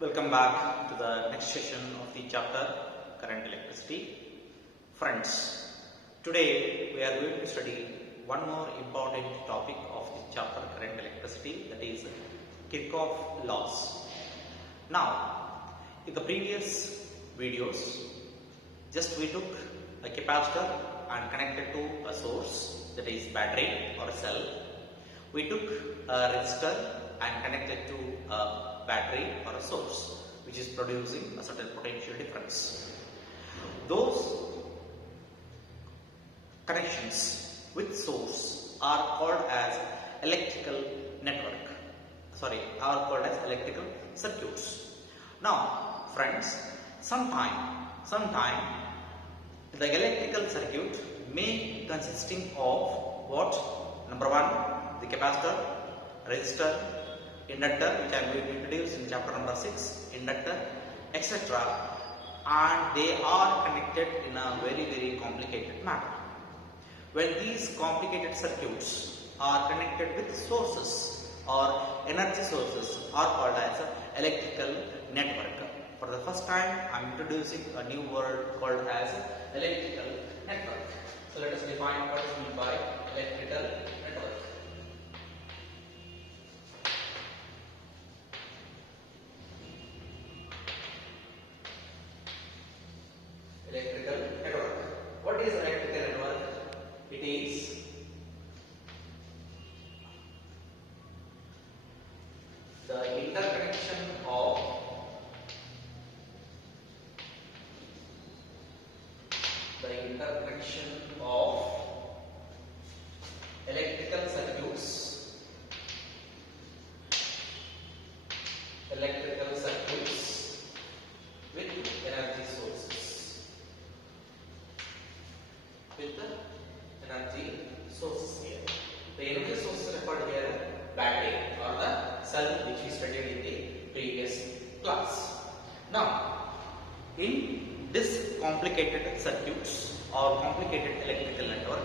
Welcome back to the next session of the chapter Current Electricity. Friends, today we are going to study one more important topic of the chapter Current Electricity, that is Kirchhoff laws. Now, in the previous videos, just we took a capacitor and connected to a source, that is battery or a cell. We took a resistor and connected to a battery or a source which is producing a certain potential difference. Those connections with source are called as electrical network. Are called as electrical circuits. Now, friends, sometime the electrical circuit may consisting of what? Number one, the capacitor, resistor, inductor, which I am going to introduce in chapter number 6, inductor, etc. And they are connected in a very complicated manner. When these complicated circuits are connected with sources or energy sources are called as electrical network. For the first time, I am introducing a new word called as electrical network. So let us define what is meant by electrical network. Electrical network. What is electrical network? It is the interconnection of electrical circuits with energy sources. With the energy sources here. The energy sources referred here battery or the cell, which we studied in the previous class. Now, in this complicated circuits or complicated electrical network,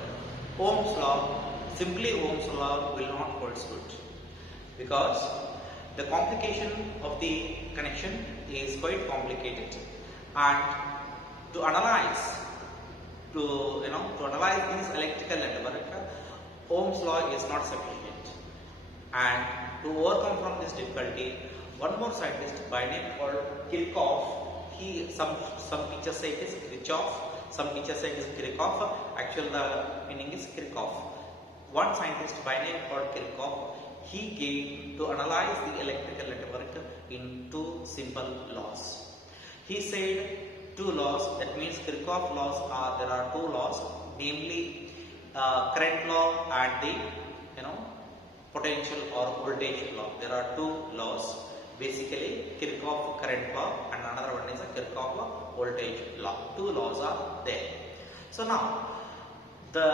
simply Ohm's law will not hold good, because the complication of the connection is quite complicated, and to analyze this electrical network, Ohm's law is not sufficient. And to overcome from this difficulty, one more scientist by name called Kirchhoff, some teachers say it is Kirchhoff, some teachers say it is Kirchhoff. Actually, the meaning is Kirchhoff. One scientist by name called Kirchhoff, he gave to analyze the electrical network in two simple laws. He said two laws, that means Kirchhoff laws there are two laws, namely current law and the potential or voltage law. There are two laws, basically Kirchhoff current law and another one is a Kirchhoff voltage law. Two laws are there. So now the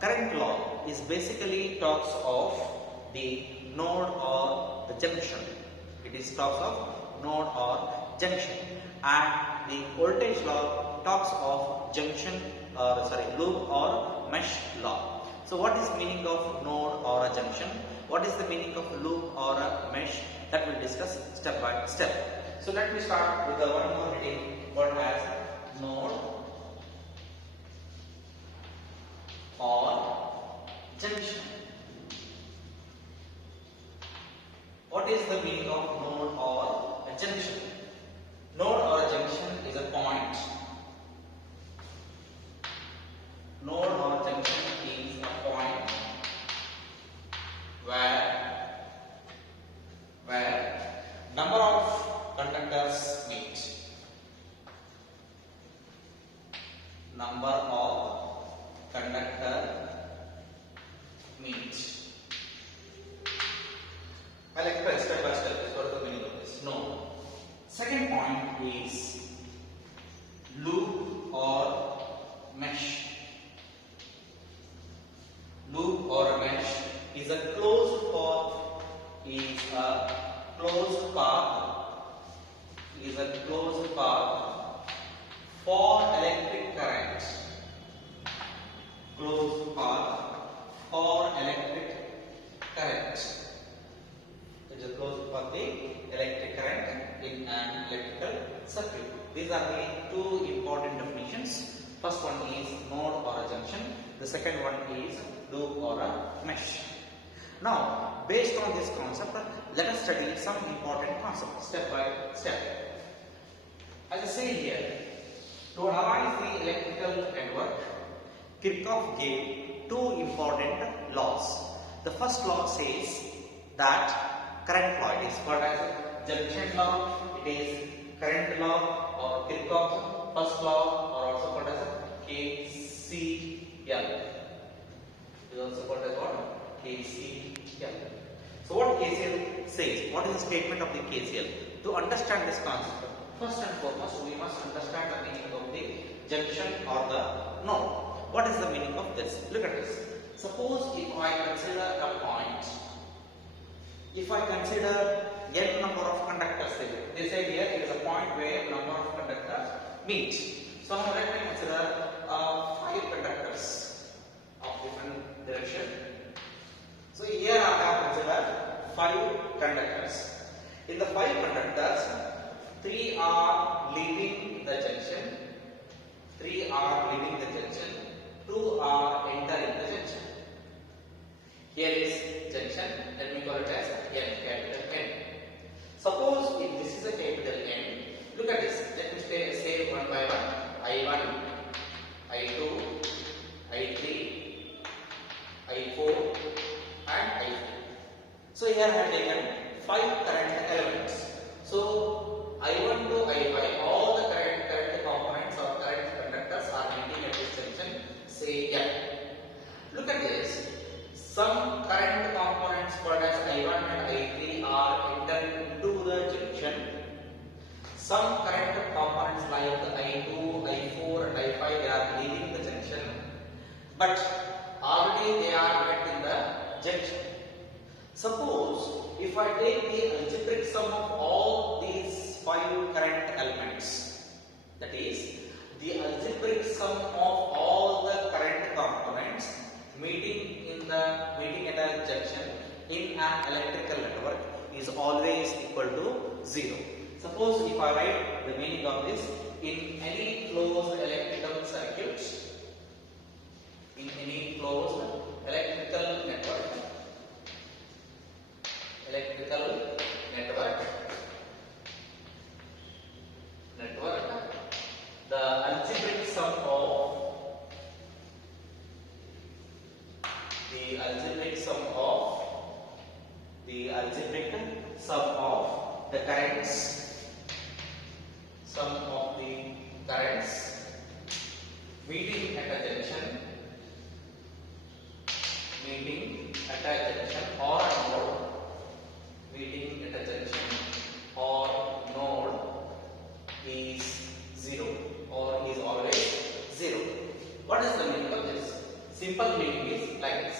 current law is basically talks of the node or the junction. It is talks of node or junction, and the voltage law talks of loop or mesh law. So what is meaning of node or a junction? What is the meaning of loop or a mesh? That we'll discuss step by step. So let me start with the one more heading called as node or junction. What is the meaning of node or a junction? Node or a junction is a point. Node or junction is a point where number of conductors meet. Number of conductor meet. I'll explain step by step what is the meaning of this node. Second point is loop or mesh. Loop or mesh is a closed path for electric current. Closed path for electric current. It is a closed path the electric current in an electrical circuit. These are the two important definitions. First one is node or a junction. The second one is loop or a mesh. Now, based on this concept, let us study some important concepts step by step. As I say here, to analyze the electrical network, Kirchhoff gave two important laws. The first law says that current law, it is called as junction law, it is current law or Kirchhoff's first law, or also called as KCL. It is also called as what? KCL. So what KCL says? What is the statement of the KCL? To understand this concept, first and foremost we must understand the meaning of the junction or the node. What is the meaning of this? Look at this. Suppose if I consider a point, if I consider n number of conductors here, they say here it is a point where number of conductors meet. So now let me consider 5 conductors of different direction. So here I have considered 5 conductors. In the 5 conductors, 3 are leaving the junction, 3 are leaving the junction, 2 are entering the junction. Here is junction, let me call it as N, capital N. Suppose if this is a capital N, look at this, let me say one by one, I1, I2, I3, I4 and I5. So here I have taken 5 current elements. So I1 to I5, all the current components or current conductors are meeting at this junction, say N. Look at this. Some current components called as I1 and I3 are entering into the junction. Some current components like I2, I4 and I5 they are leaving the junction, but already they are met in the junction. Suppose if I take the algebraic sum of all these 5 current elements, that is the algebraic sum of all the current components meeting at a junction in an electrical network is always equal to 0. Suppose if I write the meaning of this in any closed electrical circuit, in any closed electrical network, the algebraic sum of the currents, meeting at a junction or a node, meeting at a junction or node is 0 or is always 0. What is the meaning of this? Simple meaning is like this.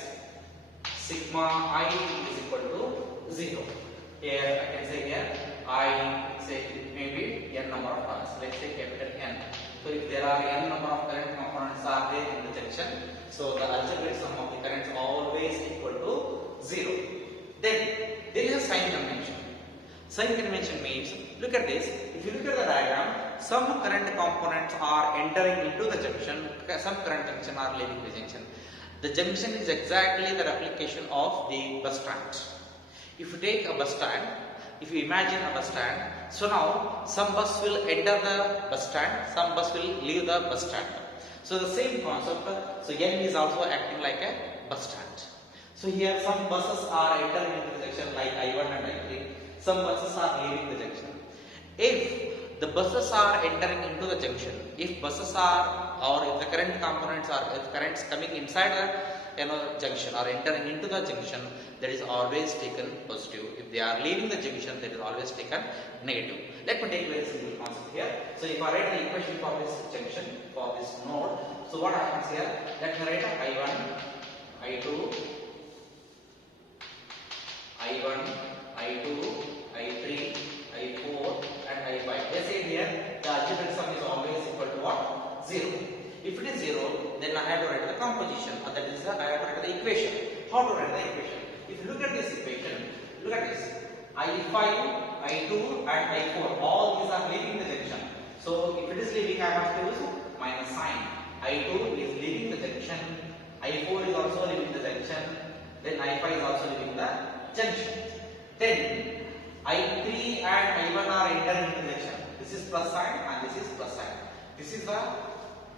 Sigma I is equal to 0. Here I can say here I say it may be n number of turns. Let's say capital N. So if there are n number of current components are there in the junction, so the algebraic sum of the currents always equal to 0. Then there is a sign convention. Sign convention means, look at this. If you look at the diagram, some current components are entering into the junction, some current junction are leaving the junction. The junction is exactly the replication of the bus stand. If you take a bus stand, if you imagine a bus stand, so now some bus will enter the bus stand, some bus will leave the bus stand. So the same concept, so N is also acting like a bus stand. So here some buses are entering into the junction like I1 and I3, some buses are leaving the junction. If the buses are entering into the junction, if buses are, or if the current components are, if currents coming inside the junction or entering into the junction, that is always taken positive. If they are leaving the junction, that is always taken negative. Let me take a very simple concept here. So if I write the equation for this junction, for this node, so what happens here? Let me write I1, I2, I2, I3, I4 and I5. They say here the algebraic sum is always equal to what? 0. If it is 0, then I have to write the composition, or that is I have to write the equation. How to write the equation? If you look at this equation, look at this. I5, I2 and I4, all these are leaving the junction. So if it is leaving, I have to use minus sign. I2 is leaving the junction, I4 is also leaving the junction, then I5 is also leaving the junction. Then I3 and I1 are entering the junction. This is plus sign and this is plus sign. This is the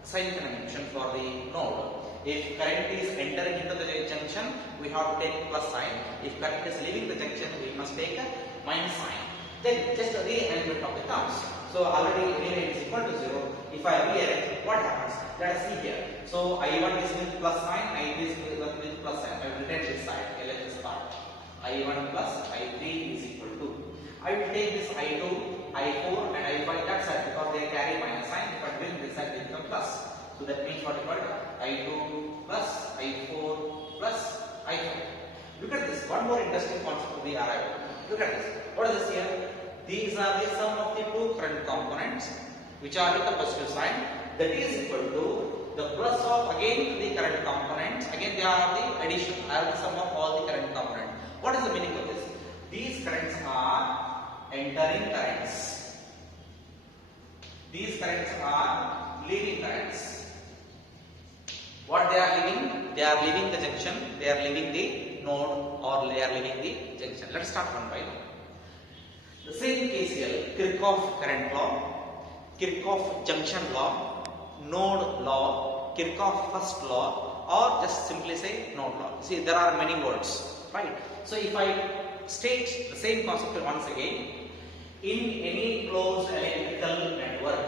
sign convention for the node. If current is entering into the junction, we have to take plus sign. If current is leaving the junction, we must take a minus sign. Then just rearrangement of the terms. So already anyway it is equal to 0. If I rearrange, what happens? Let us see here. So I1 is with plus sign, I2 is with plus sign. I will write this side. Okay, let us start. I1 plus I3 is equal to. I will take this I2, I4 and I5 that side because they carry minus sign. If I bring this side, they become plus. So that means what equal to I2 plus I4 plus I5. Look at this. One more interesting concept to be arrived. Look at this. What is this here? These are the sum of the two current components which are with the positive sign. That is equal to the plus of again the current components. Again they are the addition, are the sum of all the current components. What is the meaning of this? These currents are entering currents. These currents are leaving currents. What they are leaving? They are leaving the junction, they are leaving the node, or they are leaving the junction. Let's start one by one. The same KCL, Kirchhoff current law, Kirchhoff junction law, node law, Kirchhoff first law, or just simply say node law. See, there are many words, right? So if I state the same concept once again, in any closed electrical network,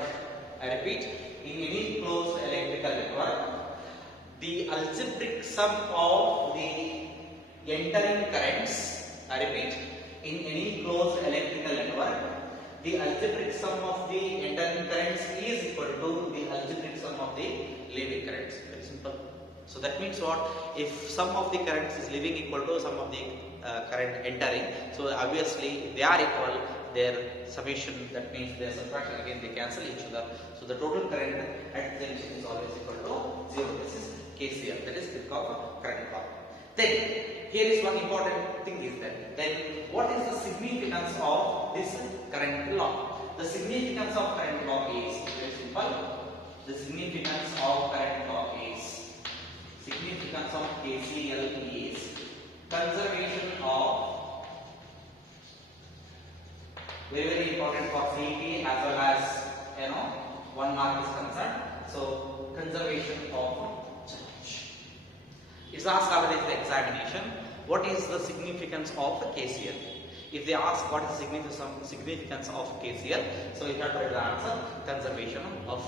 I repeat, in any closed electrical network, the algebraic sum of the entering currents, I repeat, in any closed electrical network, the algebraic sum of the entering currents is equal to the algebraic sum of the leaving currents. Very simple. So that means what? If sum of the currents is leaving equal to sum of the current entering, so obviously if they are equal, their summation, that means their subtraction, again they cancel each other. So the total current at the junction is always equal to 0. This is KCL, that is Kirchhoff current law. Then here is one important thing is that then what is the significance of this current law? The significance of current law is very simple. The significance of current law is, significance of KCL is conservation of, very important for CET as well as 1 mark is concerned. So conservation of charge. It's asked already in the examination, what is the significance of KCL? If they ask what is the significance of KCL, so you have to write the answer, conservation of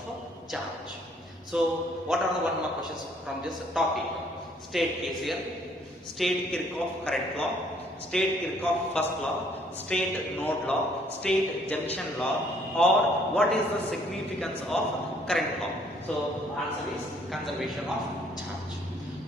charge. So what are the 1 mark questions from this topic? State KCL, state Kirchhoff current law, state Kirchhoff first law, state node law, state junction law, or what is the significance of current law? So answer is conservation of charge.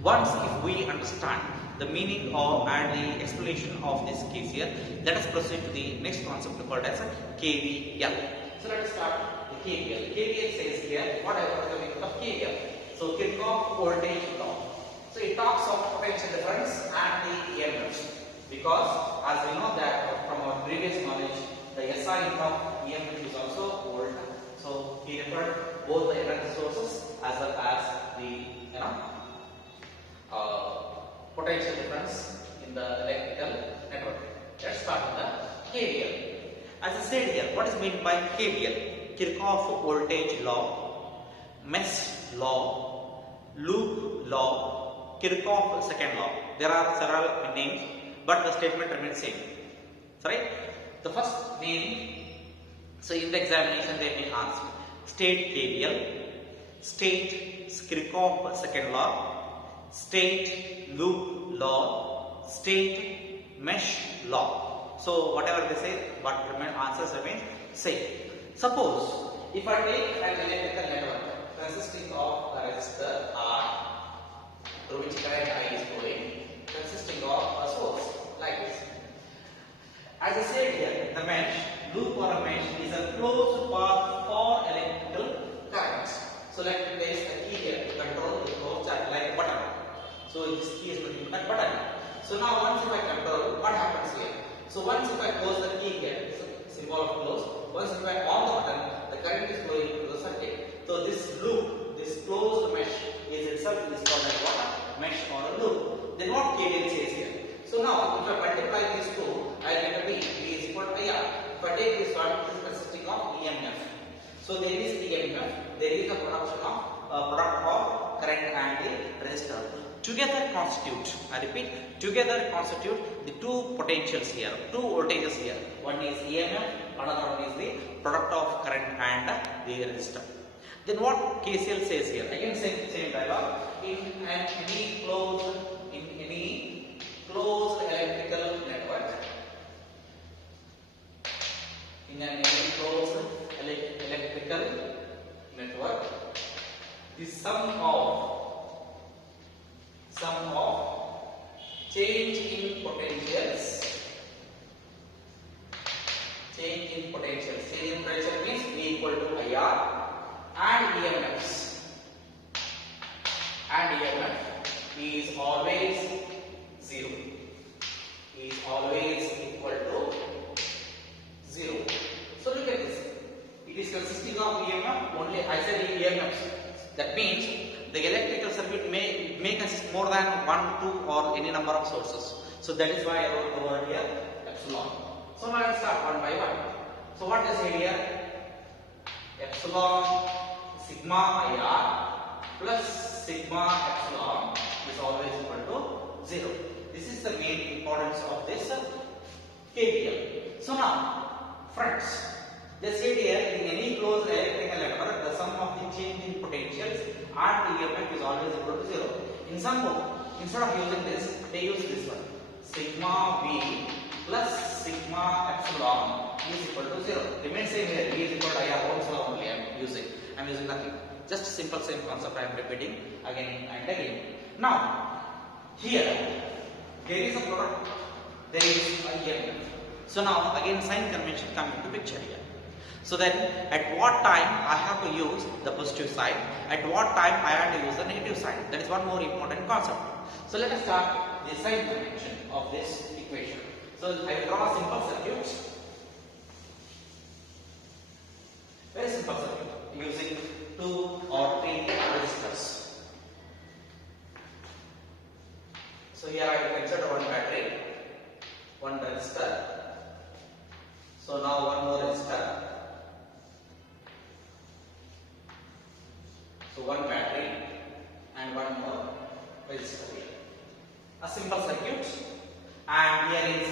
Once if we understand the meaning of and the explanation of this KCL, let us proceed to the next concept called as KVL. So let us start the KVL. KVL says here, what is the meaning of KVL? So Kirchhoff voltage law. So it talks of potential difference and the EMF. Because as we know that from our previous knowledge, the SI of EMF is also volt. So he referred both the energy sources as well as the potential difference in the electrical network. Let's start with the KVL. As I said here, what is meant by KVL? Kirchhoff voltage law, mesh law, loop law, Kirchhoff second law. There are several names, but the statement remains same. Right? The first name, so in the examination they may ask state KVL, state Kirchhoff second law, state loop law, state mesh law. So whatever they say, but answers remain same. Suppose if I take an electrical network consisting of a resistor R through which current I is flowing, consisting of a source like this. As I said here, the mesh, loop or a mesh is a closed path for electrical currents. So like place a key here to control the flow chart like a button. So this key is looking at button. So now once if I control, what happens here? So once if I close the key here, so EMF. So there is EMF, there is a product of current and the resistor. Together constitute, I repeat, together constitute the two potentials here, two voltages here. One is EMF, another one is the product of current and the resistor. Then what KCL says here? Again same dialogue. In any closed electrical network, in any closed electrical network, the sum of change in potentials. Change in potential means V equal to IR and EMFs. And EMF is always 0. Is always equal to 0. So look at this. It is consisting of EMF only. I said EMFs. That means the electrical circuit may consist more than 1, 2 or any number of sources. So that is why I wrote the word here epsilon. So now let's start one by one. So what is here? Epsilon sigma IR plus sigma epsilon is always equal to 0. This is the main importance of this KVL. So now, friends, just say here in any closed electrical network, the sum of the change in potentials and EMF is always equal to 0. In some book, instead of using this, they use this one. Sigma V plus sigma epsilon is equal to 0. Remains same here. V is equal to IR Ohm's law only. I am using nothing. Just simple same concept I am repeating again and again. Now, here there is a product, there is a EMF. So now again sign convention come into picture here. So then at what time I have to use the positive side, at what time I have to use the negative side. That is one more important concept. So let us start the sign convention of this equation. So I will draw a simple circuit. Very simple circuit using 2 or 3 resistors. So here I will consider one battery, one resistor. So now one more resistor. So one battery and one more resistor here. A simple circuit, and here is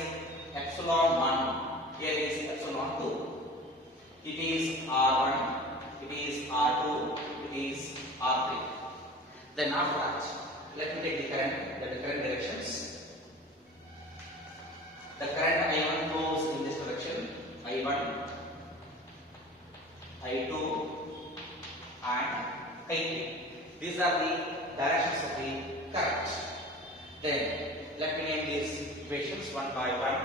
epsilon 1, here is epsilon 2. It is R1, it is R2, it is R3. Then after that, let me take the current directions. The current I1 flows in this direction, I1, I2 and I3. These are the directions of the current. Then let me name these equations one by one.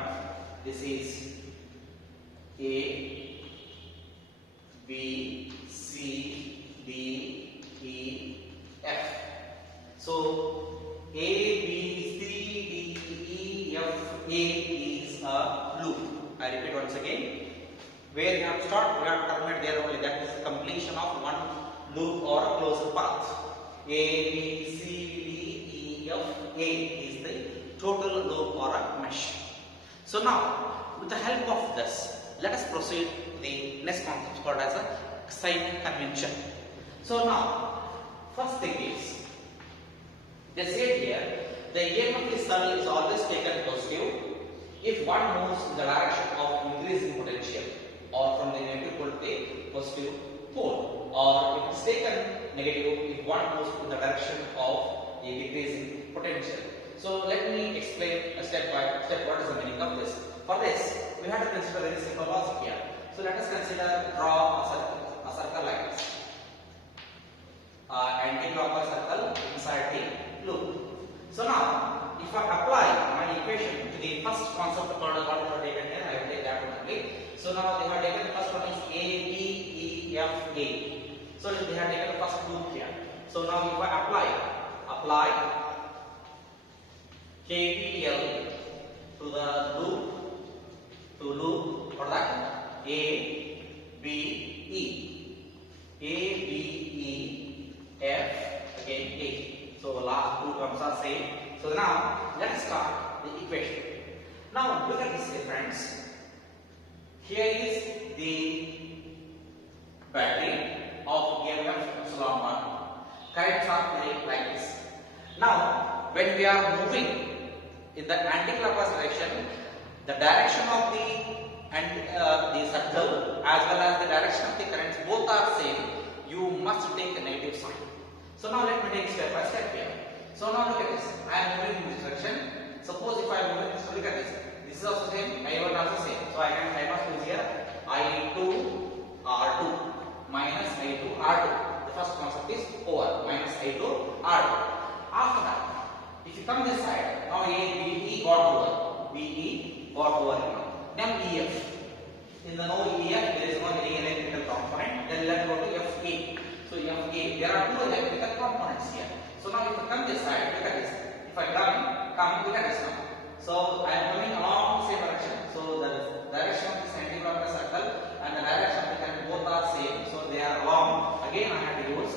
This is A, B, C, D, E, F. So A, B, C, D, E, F, A is a loop. I repeat once again. Where you have to start, we have to terminate there only. That is the completion of one loop or a closed path. A, B, C, D, E, F, A is the total loop or a mesh. So now, with the help of this, let us proceed to the next concept called as a sign convention. So now, first thing is, they say here, the EMF is always taken positive if one moves in the direction of increasing potential, or from the negative pole to the positive pole, or if it is taken negative if one moves in the direction of a decreasing potential. So let me explain step by step what is the meaning of this. For this, we have to consider very simple logic here. So let us consider draw a circle like this. Anti-clockwise circle inside the loop. So now, if I apply my equation to the first concept called what we have taken here, I will take that one only. So now they have taken the first one is A, B, E, F, A. So they have taken the first loop here. So now if I apply KVL to the loop for that A, B, E, F, again A. So last two terms are same. So now let us start the equation. Now look at this difference. Here is the battery of EMF epsilon 1. Currents are flowing like this. Now, when we are moving in the anti-clockwise direction, the direction of the circle as well as the direction of the currents both are same. You must take a negative sign. So now let me take step by step here. So now look at this. I am moving in this direction. Suppose if I move in this, look at this. This is also same. I1 also same. So I must use here I2 R2 minus I2 R2. The first concept is over minus I2 R2. After that, if you come this side, now VE got over. VE got over now. Then EF. In the no EF, there is no any electrical component. Then let's go to FA. So FA, there are two electrical components here. So now if I come this side, look at this. If I come, look at this now. So I am coming along the same direction. So the direction of this anti-clockwise circle and the direction of the current both are same. So they are along. Again, I have to use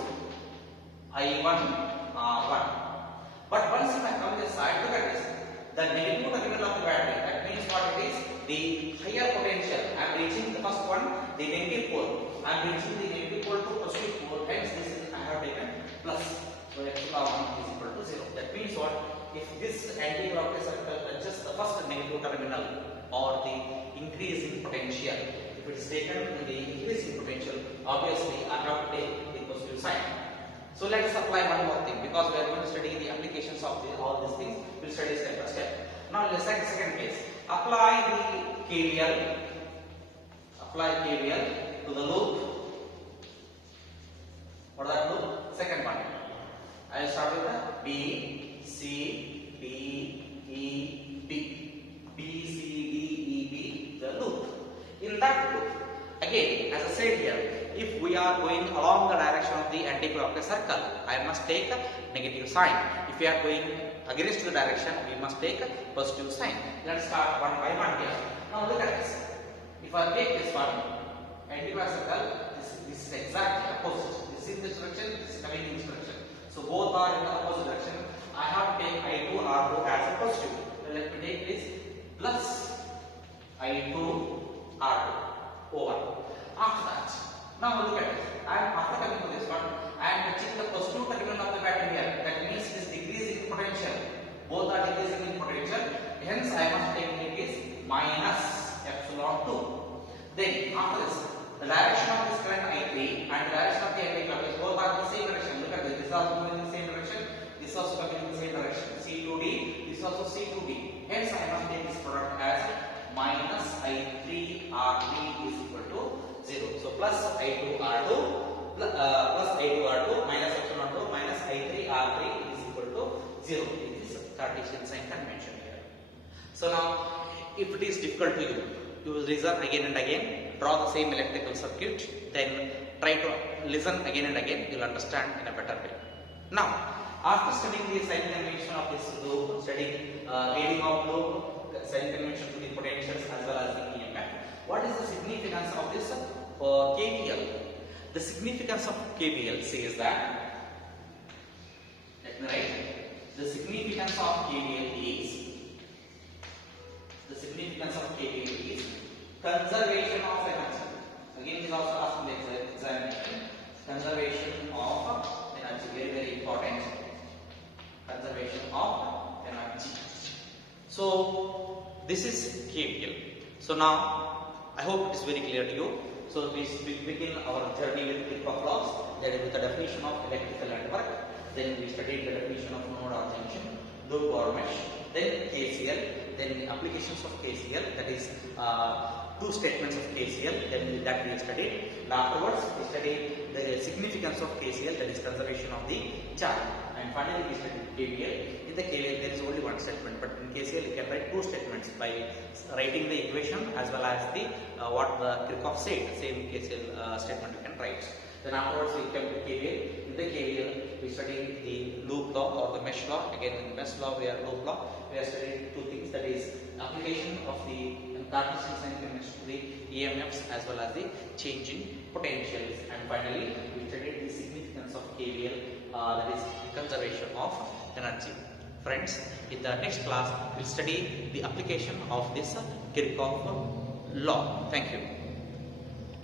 I1 1. But once if I come this side, look at this. The negative terminal of the battery. That means what it is? The higher potential. I am reaching the first one, the negative pole. I am reaching the negative pole to positive pole. Hence, this is I have taken plus. So epsilon 1 is equal to 0. That means what? If this anti-clockwise circle touches the first negative terminal or the increase in potential, if it is taken in the increase in potential, obviously I have to take the positive sign. So let us apply one more thing, because we are going to study the applications of all these things. We will study step by step. Now let's take the second case. Apply the KVL. Apply KVL to the loop. What is that loop? Second one. I will start with the B, C, D, E, B. B, C, D, E, B, the loop. In that loop, again, as I said here, if we are going along the direction of the anti-clockwise circle, I must take a negative sign. If we are going against the direction, we must take a positive sign. Let us start one by one here. Now look at this. If I take this one, anti-clockwise circle, this is exactly opposite. This is in this direction, this is coming in this direction. So both are in the opposite direction. I have to take I2 R2 as a positive. Let me take this plus I2 R2 over. After that, now look at this. After coming to this one, I am touching the positive terminal of the battery here. That means it is decreasing potential. Both are decreasing in potential. Hence, I must take it is minus epsilon 2. Then after this, the direction of this current I3 and the direction of the anti-clockwise both are the same direction. Look at this. This is also going in the same direction. This is also coming in the same direction. C to D. This is also C to D. Hence, I must take this product as minus I3 R3 is equal to 0. So plus I2 R2 plus I2 R2 minus epsilon 2 minus I3 R3 is equal to 0. It is Cartesian sign convention here. So now, if it is difficult to you, you will reason again and again, draw the same electrical circuit, then try to listen again and again, you will understand in a better way. Now, after studying the sign convention of this loop, studying reading of loop, sign convention to the potentials as well as the EMF, what is the significance of this KVL? The significance of KVL says that, let me write, the significance of KVL is conservation of energy. Again, it is also asked in the examination. Conservation of energy, very very important. Conservation of energy. So this is KVL. So now I hope it is very clear to you. So we begin our journey with Kirchhoff laws. That is with the definition of electrical network. Then we studied the definition of node or junction, loop or mesh. Then KCL. Then the applications of KCL. That is two statements of KCL. Then that we studied. And afterwards we studied the significance of KCL. That is conservation of the charge. And finally we studied KVL. In the KVL there is only one statement, but in KCL you can write two statements by writing the equation as well as the what the Kirchhoff said. Same KCL statement you can write. Then afterwards we come to KVL. In the KVL we study the loop law or the mesh law. Again in mesh law we are loop law. We are studying two things, that is application of the Cartesian sign convention to the EMFs as well as the change in potentials. And finally we studied the significance of KVL, that is conservation of energy. Friends, in the next class we will study the application of this Kirchhoff law. Thank you.